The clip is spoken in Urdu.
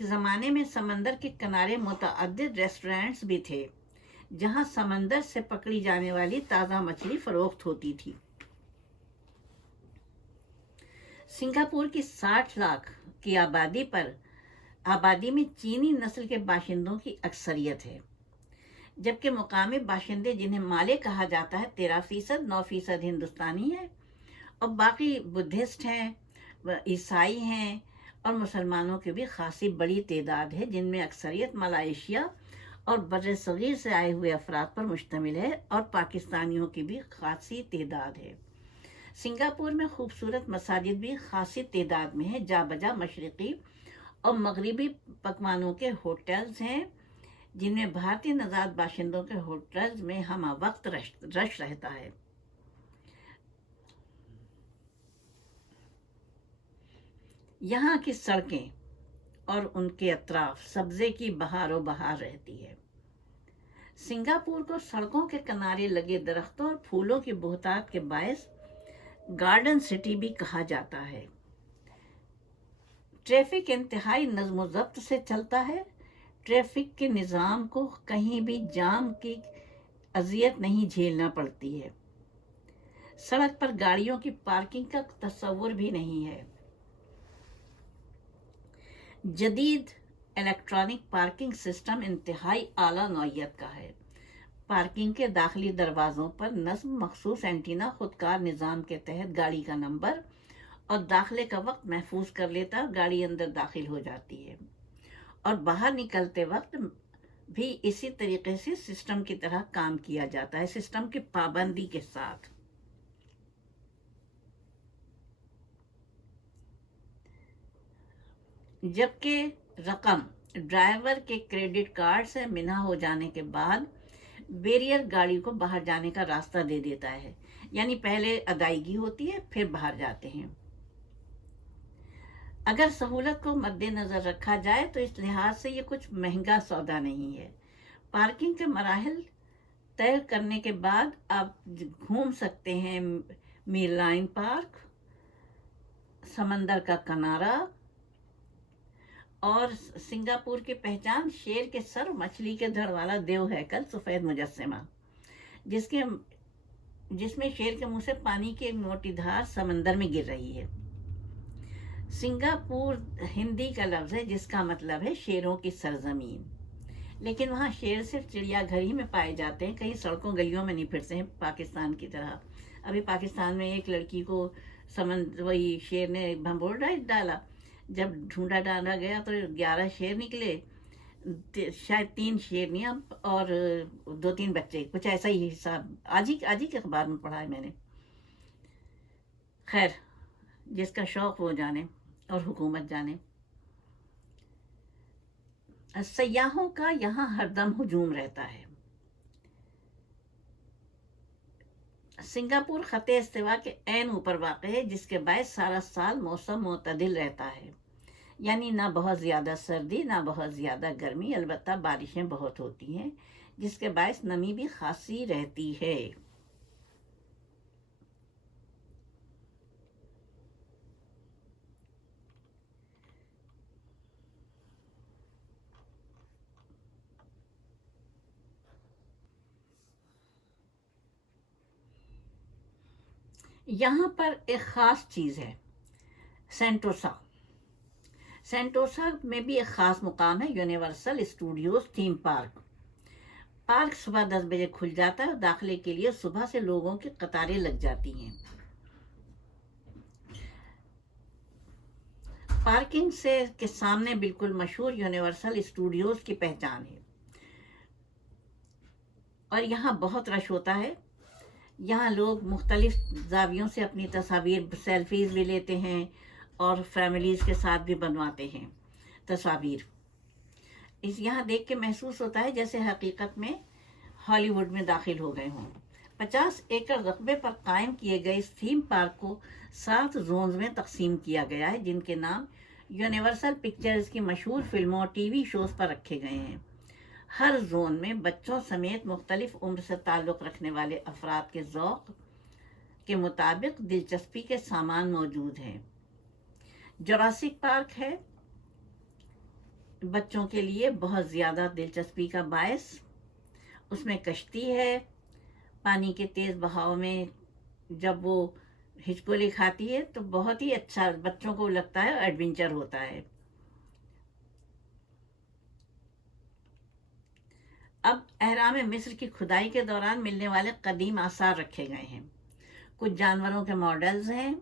ایک زمانے میں سمندر کے کنارے متعدد ریسٹورینٹس بھی تھے جہاں سمندر سے پکڑی جانے والی تازہ مچھلی فروخت ہوتی تھی۔ سنگاپور کی 60 لاکھ کی آبادی میں چینی نسل کے باشندوں کی اکثریت ہے، جبکہ مقامی باشندے جنہیں مالے کہا جاتا ہے 13%، 9% ہندوستانی ہیں اور باقی بدھسٹ ہیں، عیسائی ہیں اور مسلمانوں کی بھی خاصی بڑی تعداد ہے، جن میں اکثریت ملائیشیا اور بر صغیر سے آئے ہوئے افراد پر مشتمل ہے اور پاکستانیوں کی بھی خاصی تعداد ہے۔ سنگاپور میں خوبصورت مساجد بھی خاصی تعداد میں ہیں، جا بجا مشرقی اور مغربی پکوانوں کے ہوٹلز ہیں، جن میں بھارتی نژاد باشندوں کے ہوٹلز میں ہمہ وقت رش رہتا ہے۔ یہاں کی سڑکیں اور ان کے اطراف سبزے کی بہار و بہار رہتی ہے۔ سنگاپور کو سڑکوں کے کنارے لگے درختوں اور پھولوں کی بہتات کے باعث گارڈن سٹی بھی کہا جاتا ہے۔ ٹریفک انتہائی نظم و ضبط سے چلتا ہے۔ ٹریفک کے نظام کو کہیں بھی جام کی اذیت نہیں جھیلنا پڑتی ہے۔ سڑک پر گاڑیوں کی پارکنگ کا تصور بھی نہیں ہے۔ جدید الیکٹرانک پارکنگ سسٹم انتہائی اعلیٰ نوعیت کا ہے۔ پارکنگ کے داخلی دروازوں پر نصب مخصوص اینٹینا خودکار نظام کے تحت گاڑی کا نمبر اور داخلے کا وقت محفوظ کر لیتا ہے، گاڑی اندر داخل ہو جاتی ہے اور باہر نکلتے وقت بھی اسی طریقے سے سسٹم کی طرح کام کیا جاتا ہے، سسٹم کی پابندی کے ساتھ۔ جبکہ رقم ڈرائیور کے کریڈٹ کارڈ سے منہا ہو جانے کے بعد بیریئر گاڑی کو باہر جانے کا راستہ دے دیتا ہے، یعنی پہلے ادائیگی ہوتی ہے پھر باہر جاتے ہیں۔ اگر سہولت کو مد نظر رکھا جائے تو اس لحاظ سے یہ کچھ مہنگا سودا نہیں ہے۔ پارکنگ کے مراحل طے کرنے کے بعد آپ گھوم سکتے ہیں میر لائن پارک، سمندر کا کنارہ، اور سنگاپور کی پہچان شیر کے سر مچھلی کے دھڑ والا دیو ہیکل سفید مجسمہ، جس میں شیر کے منہ سے پانی کی ایک موٹی دھار سمندر میں گر رہی ہے۔ سنگاپور ہندی کا لفظ ہے جس کا مطلب ہے شیروں کی سرزمین، لیکن وہاں شیر صرف چڑیا گھر ہی میں پائے جاتے ہیں، کہیں سڑکوں گلیوں میں نہیں پھرتے ہیں پاکستان کی طرح۔ ابھی پاکستان میں ایک لڑکی کو وہی شیر نے بھنبوڑ ڈالا، جب ڈھونڈا ڈالا گیا تو 11 شیر نکلے، شاید 3 شیرنیاں اور 2-3 بچے، کچھ ایسا ہی حساب آج ہی کے اخبار میں پڑھا ہے میں نے۔ خیر، جس کا شوق وہ جانے اور حکومت جانے۔ سیاحوں کا یہاں ہر دم ہجوم رہتا ہے۔ سنگاپور خط استوا کے عین اوپر واقع ہے، جس کے باعث سارا سال موسم معتدل رہتا ہے، یعنی نہ بہت زیادہ سردی نہ بہت زیادہ گرمی، البتہ بارشیں بہت ہوتی ہیں جس کے باعث نمی بھی خاصی رہتی ہے۔ یہاں پر ایک خاص چیز ہے، سینٹوسا۔ سینٹوسا میں بھی ایک خاص مقام ہے، universal studios theme park. Park صبح 10 بجے کھل جاتا ہے اور داخلے کے لیے صبح سے لوگوں کی قطاریں لگ جاتی ہیں۔ پارکنگ کے سامنے بالکل مشہور یونیورسل اسٹوڈیوز کی پہچان ہے اور یہاں بہت رش ہوتا ہے۔ یہاں لوگ مختلف زاویوں سے اپنی تصاویر سیلفیز بھی لیتے ہیں اور فیملیز کے ساتھ بھی بنواتے ہیں تصاویر۔ یہاں دیکھ کے محسوس ہوتا ہے جیسے حقیقت میں ہالی ووڈ میں داخل ہو گئے ہوں۔ 50 ایکڑ رقبے پر قائم کیے گئے اس تھیم پارک کو 7 زونز میں تقسیم کیا گیا ہے، جن کے نام یونیورسل پکچرز کی مشہور فلموں اور ٹی وی شوز پر رکھے گئے ہیں۔ ہر زون میں بچوں سمیت مختلف عمر سے تعلق رکھنے والے افراد کے ذوق کے مطابق دلچسپی کے سامان موجود ہیں۔ جوراسک پارک ہے، بچوں کے لیے بہت زیادہ دلچسپی کا باعث. اس میں کشتی ہے، پانی کے تیز بہاؤ میں جب وہ ہچکولی کھاتی ہے تو بہت ہی اچھا بچوں کو لگتا ہے، ایڈونچر ہوتا ہے. اب اہرام مصر کی کھدائی کے دوران ملنے والے قدیم آثار رکھے گئے ہیں. کچھ جانوروں کے ماڈلز ہیں،